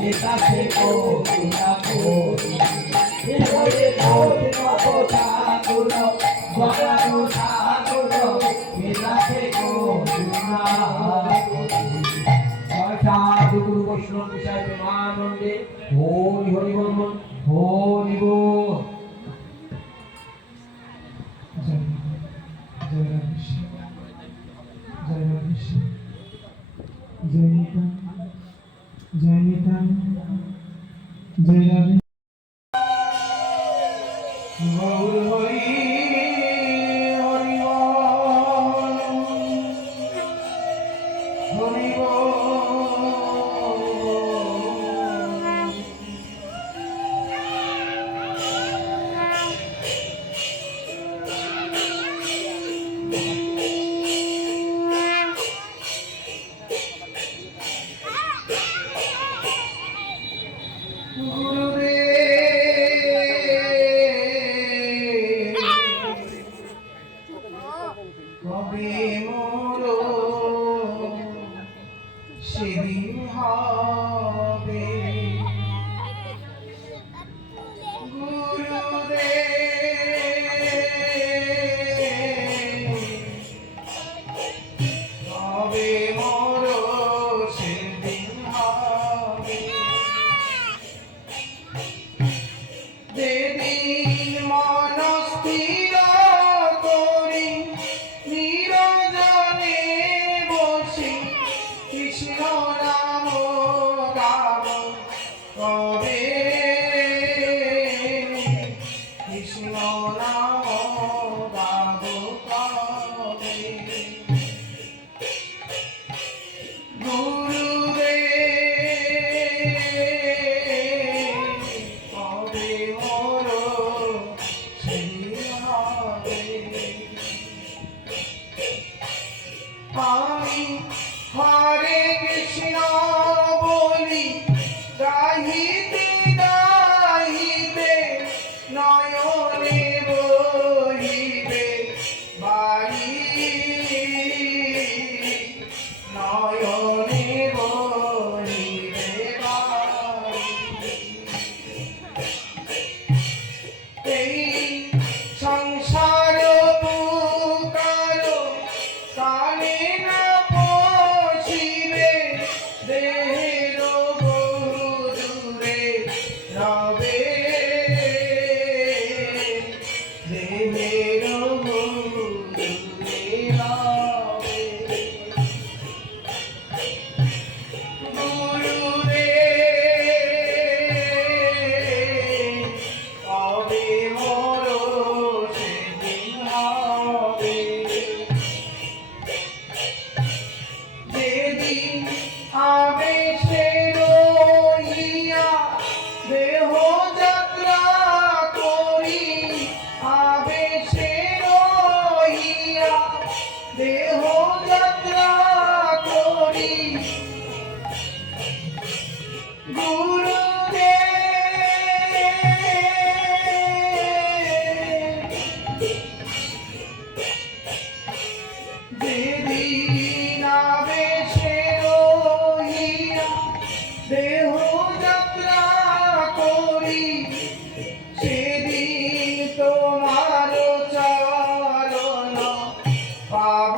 এটা সে কোটিটা কোটি এ হয়ে কোটি ঠাকুর জগানো ঠাকুর এটা সে কোটি না সাধু গুরু বৈষ্ণব বিষয় প্রেমানন্দে হরি হরি বল হরি বল। জয় নিতাই জয় রাধে গৌর হরি হরি বল হরি বল। কবে মোর সেদিন হবে গুরুদেব কবে মোর সেদিন হবে যেদিন মনস্থির করি নিরজনে বসি কৃষ্ণ নাম গাব কবে কৃষ্ণ নাম গাব কবে গুরুদেব কবে মোর সেদিন হবে আমি হরে কৃষ্ণ বলি গাহিতে গাহিতে নয়নে বহিবে বাড়ি নয়নে বহিবে বাড়ি এই সংসার পুকার কানে না পৌঁছিবে দেহের বহু দূরে রবে দেহের বহু দূরে রবে গুরুদেব কবে মোর সেদিন হবে যেদিন আবেশে রহিয়া দেহ যাত্রা করি আবেশে রহিয়া দেহ যাত্রা করি গুরুদেব যেদিন আবেশে রহিয়া দেহ যাত্রা করি সেদিন তোমার চরণ পাব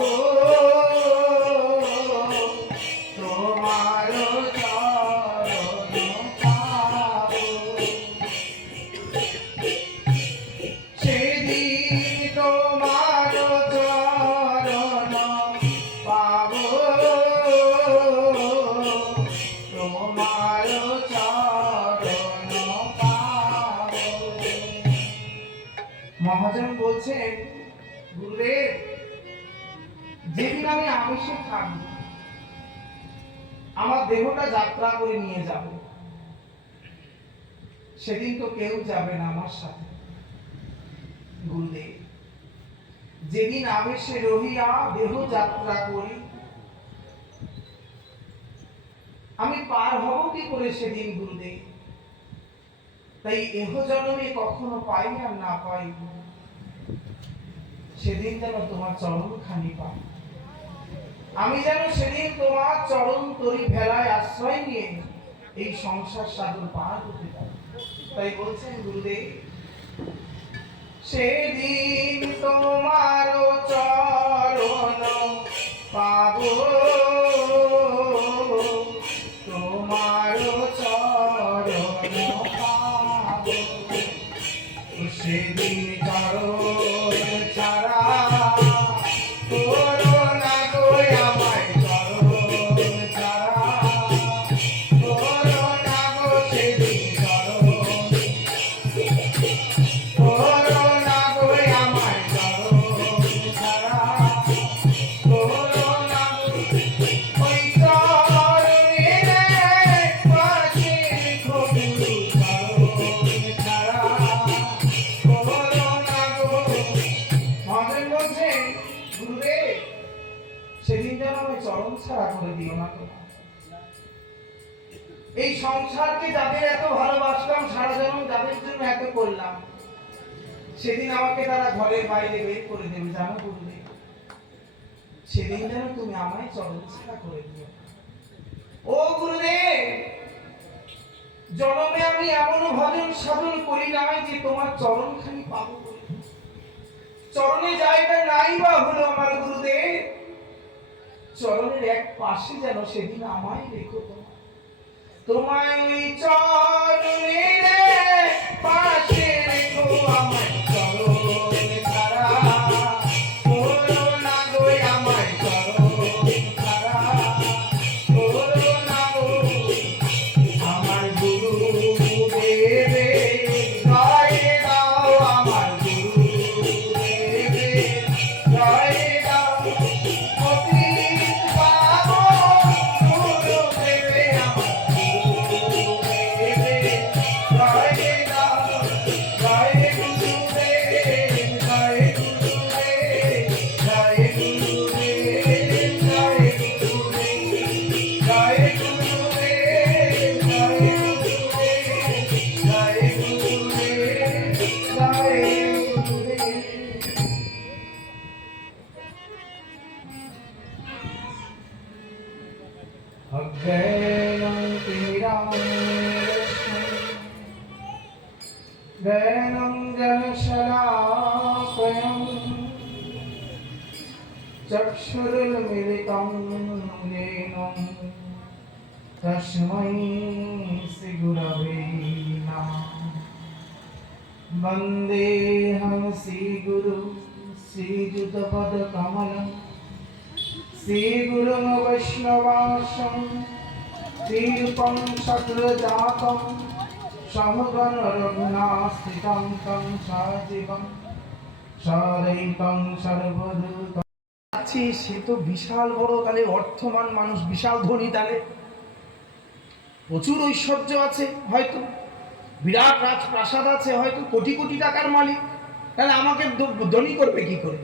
তোমার চরণ পাব সেদিন তোমার চরণ পাব তোমার চরণ পাব। মহাজন বলছেন গুরুদেব যেদিন আমি আবেশে থাকব আমার দেহটা যাত্রা করে নিয়ে যাব সেদিন তো কেউ যাবে না আমার সাথে গুরুদেব যেদিন আবেশে রহিয়া দেহ যাত্রা করি আমি পার হব কি করে সেদিন গুরুদেব তাই এহ জন্মে কখনো পাই আর না পাই সেদিন যেন তোমার চরণ খানি পাই আমি যেন সেদিন তোমার চরণ তরি ভেলায় আশ্রয় নিয়ে এই সংসার সাগর পার হতে পারে। তাই বলছেন গুরুদেব, সেদিন তোমার চরণ পাবো, তোমার চরণ পাবো, সেদিন চরণ ছাড়া করো না গো আমায়, চরণ ছাড়া করো না গো সেদিন চরণ, করো না গো আমায়, চরণ ছাড়া করো না গো। ওই চরণের পাশে খবু, চরণ ছাড়া করো না গো। মহাদেব বলছেন, গুরুদেব সেদিন যেন আমি চরণ ছাড়া করে দিও না তো। এই সংসারকে যাদের এত ভালোবাসলাম, সারা জন্ম যাদের জন্য এত করলাম, সেদিন আমাকে তারা ঘরের বাইরে বের করে দেবে, জানো গুরুদেব। সেদিন যেন তুমি আমায় চরণ ছাড়া করে দিও। ও গুরুদেব, জন্মে আমি এমন ভজন সাধন করি নাই যে তোমার চরণখানি পাবো বলে। চরণে জায়গা নাই বা হলো আমার গুরুদেব, চরণের এক পাশে যেন সেদিন আমায় রেখো তোমার। তোমায় ওই চরণের পাশে রেখো আমায়, চরণ ছাড়া করো না গো আমায়, চরণ ছাড়া করো না গো। আমার গুরুদেবে জয় দাও, আমার গুরুদেবে জয় দাও, পতিত পাবন গুরুদেবে আমার গুরুদেবে জয় দাও, জয় গুরুদেব, জয় গুরুদেব, জয় গুরুদেব, জয় গুরুদেব, জয় গুরুদেব, জয় গুরুদেব, জয় গুরুদেব, জয় গুরুদেব। অজ্ঞানং তিমিরান্ধস্য জ্ঞানং জনশলাকয়ং চক্ষুरुन्मीलितं येन तस्मै श्रीगुरवे नमः। वन्देऽहं श्रीगुरु श्रीयुतपदकमलं श्रीगुरुं वैष्णवांशं श्रीरूपं शक्रजातं सहगण रघुनाथस्थितं तं सजीवं सदैतं सर्वदूतं। সে তো বিশাল বড়, তাহলে অর্থমান মানুষ, বিশাল ধনী, তাহলে প্রচুর ঐশ্বর্য আছে, হয়তো বিরাট রাজপ্রাসাদ আছে, হয়তো কোটি কোটি টাকার মালিক, তাহলে আমাকে ধনী করবে কি করে?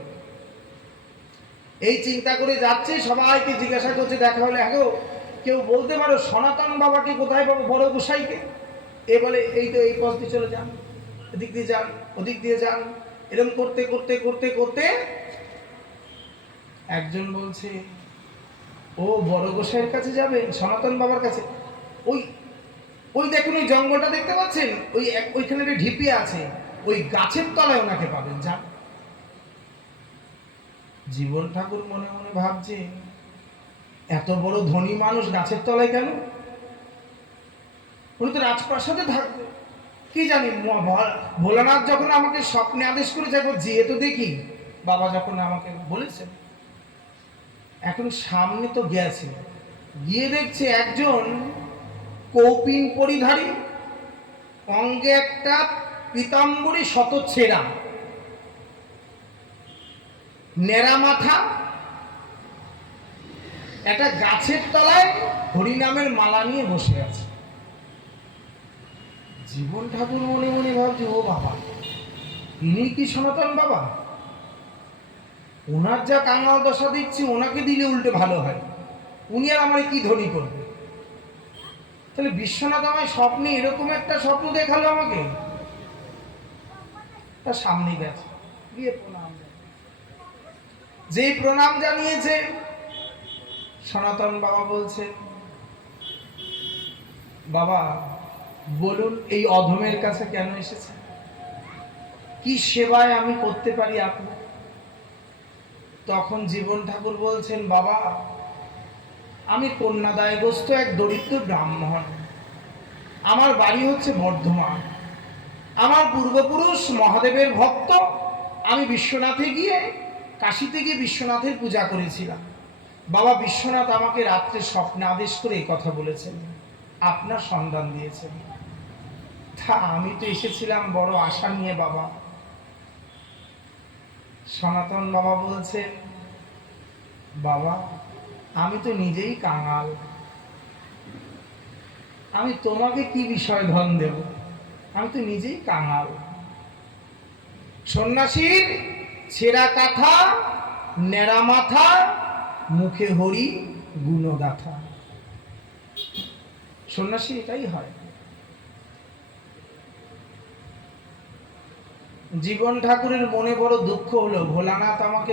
এই চিন্তা করে যাচ্ছে, সবাইকে জিজ্ঞাসা করছে, দেখা হলে হ্যাঁ গো, কেউ বলতে পারো সনাতন বাবাকে কোথায় পাবো, বড় গোসাইকে? এ বলে এই তো এই পথ দিয়ে চলে যান, এদিক দিয়ে যান, ওদিক দিয়ে যান, এরকম করতে করতে করতে করতে একজন বলছে, ও বড় গোসাইয়ের কাছে যাবেন, সনাতন বাবার কাছে? ওই ওই দেখুন ওই জঙ্গলটা দেখতে পাচ্ছেন, ওইখানে একটা ঢিপি আছে, ওই গাছের তলায় ওনাকে পাবেন, যান। জীবন ঠাকুর মনে মনে ভাবছে, এত বড় ধনী মানুষ গাছের তলায় কেন? উনি তো রাজপ্রাসাদে থাকবে, কি জানি। ভোলানাথ যখন আমাকে স্বপ্নে আদেশ করে যাবো, যেয়ে তো দেখি, বাবা যখন আমাকে বলেছেন, এখন সামনে তো গেছে, গিয়ে দেখছে একজন কৌপিন পরিধারী, অঙ্গে একটা পীতাম্বরী শত ছেঁড়া, নেড়া মাথা, একটা গাছের তলায় হরিনামের মালা নিয়ে বসে আছে। জীবন ঠাকুর মনে মনে ভাবছে, ও বাবা, ইনি কি সনাতন বাবা? ওনার যা কাঙাল দশা দিচ্ছি, ওনাকে দিলে উল্টে ভালো হয়, উনি আর আমার কি ধনী করবে? তাহলে বিশ্বনাথ আমায় স্বপ্নে এরকম একটা স্বপ্ন দেখালো আমাকে। তার সামনে গেছে, গিয়ে প্রণাম, যেই প্রণাম জানিয়েছে, সনাতন বাবা বলছেন, বাবা বলুন এই অধমের কাছে কেন এসেছে? কি সেবায় আমি করতে পারি আপনার? তখন জীবন ঠাকুর বলছেন, বাবা আমি কন্যাদায়গ্রস্ত এক দরিদ্র ব্রাহ্মণ, আমার বাড়ি হচ্ছে বর্ধমান, আমার পূর্বপুরুষ মহাদেবের ভক্ত, আমি বিশ্বনাথে গিয়ে কাশীতে গিয়ে বিশ্বনাথের পূজা করেছিলাম। বাবা বিশ্বনাথ আমাকে রাত্রে স্বপ্নে আদেশ করে এই কথা বলেছেন, আপনার সন্ধান দিয়েছেন। তা আমি তো এসেছিলাম বড় আশা নিয়ে বাবা। সনাতন বাবা বলছেন, বাবা আমি তো নিজেই কাঙাল, আমি তোমাকে কি বিষয় ধন দেব, আমি তো নিজেই কাঙাল। সন্ন্যাসীর ছেঁড়া কাঁথা, নেড়া মাথা, মুখে হরি গুণগাথা। সন্ন্যাসী এটাই হয়। জীবন ঠাকুরের মনে বড় দুঃখ হলো, ভোলানাথ আমাকে